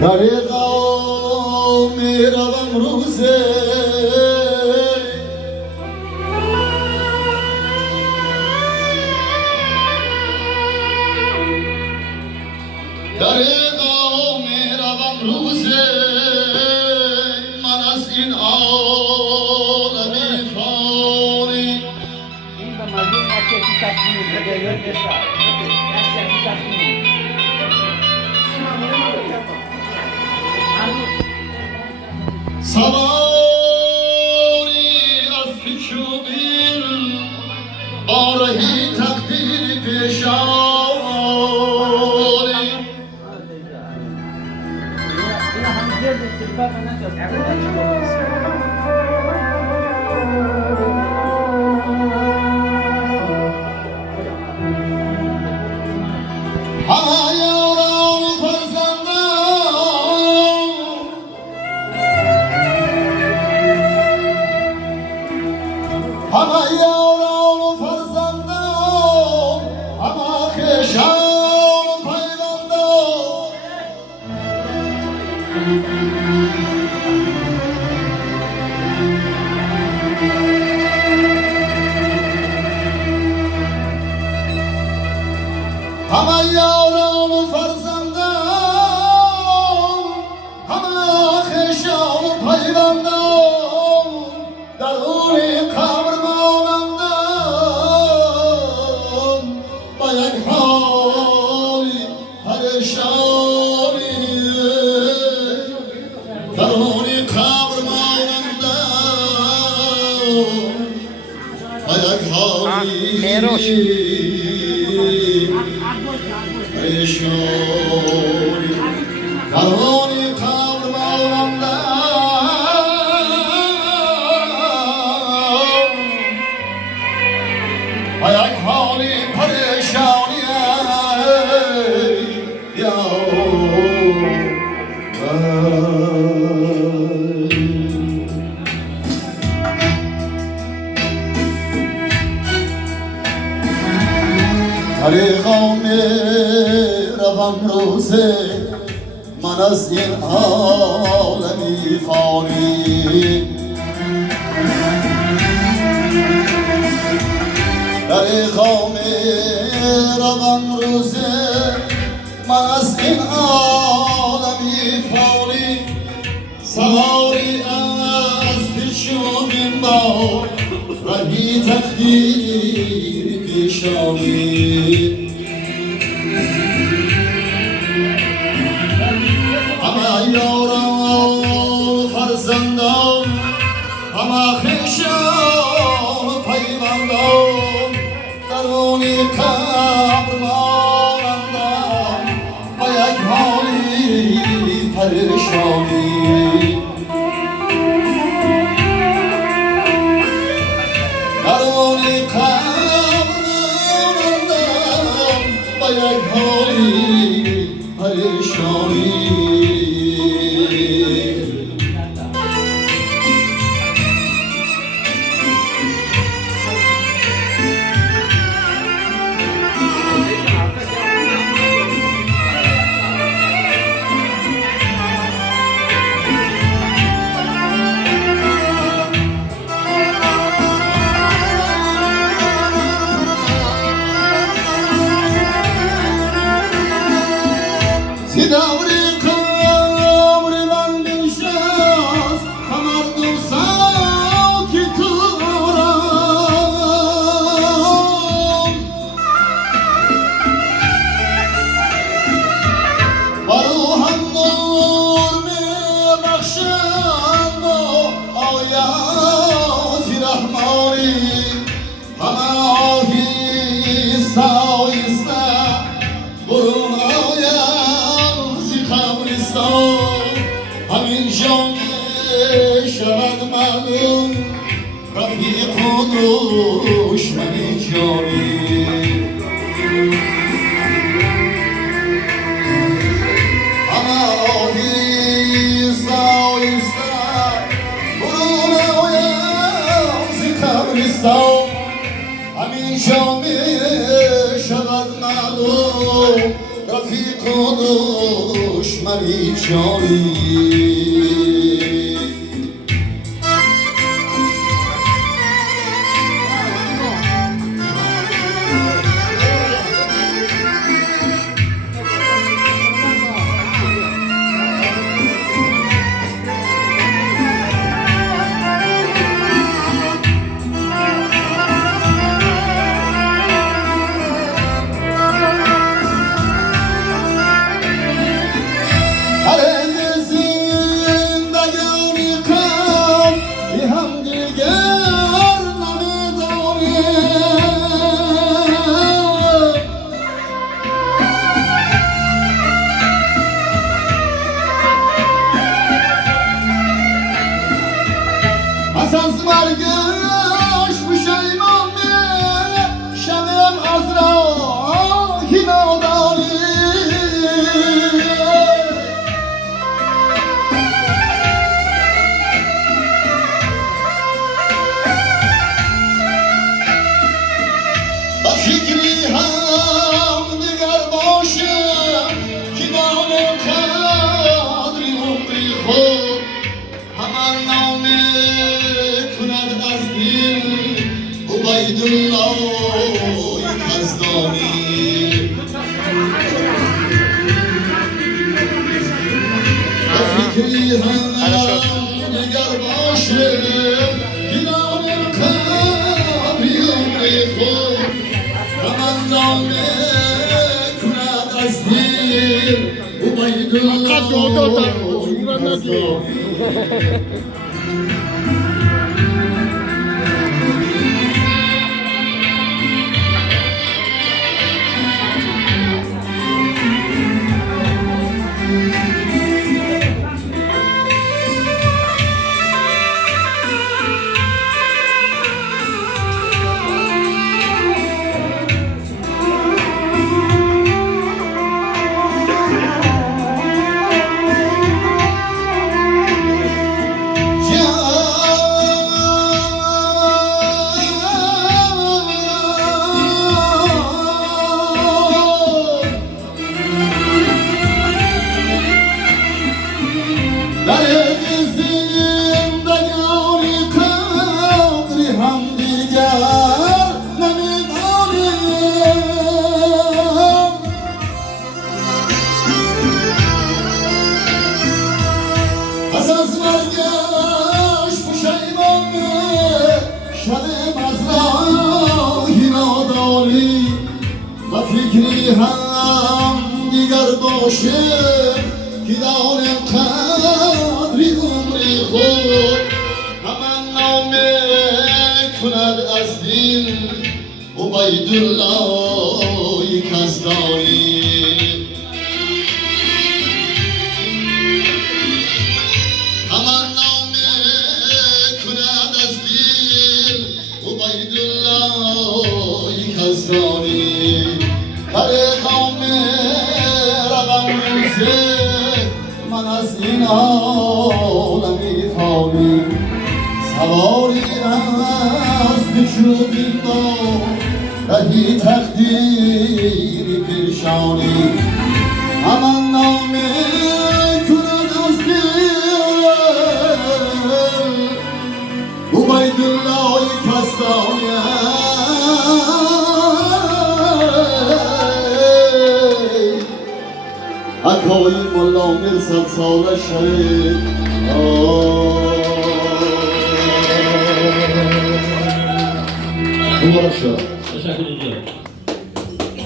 طریقا میروم روزه طریقا میروم روزه من از این عالم فانی این به مردم نشتی تصمیم بگیرد نشتی تصمیم سواری از پیش و بین بارهی تقدیر پیشانی اینا همه جلد اتفاق نشد همه یاران و فرزندان همه یاران و فرزندان همه خویشان و پیوندان همه یاران و فرزندان همه خویشان و پیوندان درون قبر مانندند با یک حالی پریشانی درون قبر مانندند با یک حالی پریشانی درون قبر مانندند و یک حالی پریشانی یا طریقا میروم روزه من از این عالمی فانی طریقا میروم روزه من از این عالمی فانی سواری از پیش و بین با رهی تقدیر پیشانی همه یاران و فرزندان همه خویشان و پیوندان درون قبر مانندند با یک حالی پریشانی درون قبر مانندند با یک حالی پریشانی دور قبر من بنشست و مردم ساکت و آرام و روحم نور میبخشند و آیات رحمانی همه آهسته آهسته برون همین جان شود معلوم رفیق و دشمن جانی همه آهسته آهسته برون آیم ز قبرستان همین جان شود معلوم رفیق و دشمن مریشانی از مرگش پشیمانه شبم از راهی نادانی با فکری هم دیگر باشم که دانم قدری عمری خود همان نامه عبیدالله یزدانی فکری هم دیگر باشه دیدانم قبری عمری خود همان نامه کند از دیر عبیدالله یزدانی از مرگش پشیمانه شبم از راهی نادانی و فکری هم دیگر باشه که دانم قدری عمری خود همان نامه کند از دل عبیدالله یزدانی همان نامه کند از دل عبیدالله یزدانی هر قوم رقم روزه من از این عالمی فانی سواری از بچوبین با رهی تقدیری پیشانی همان نامه کند از دل عبیدالله یزدانی عطای ملا مرصد ساله شد مبارک شد. تشکر.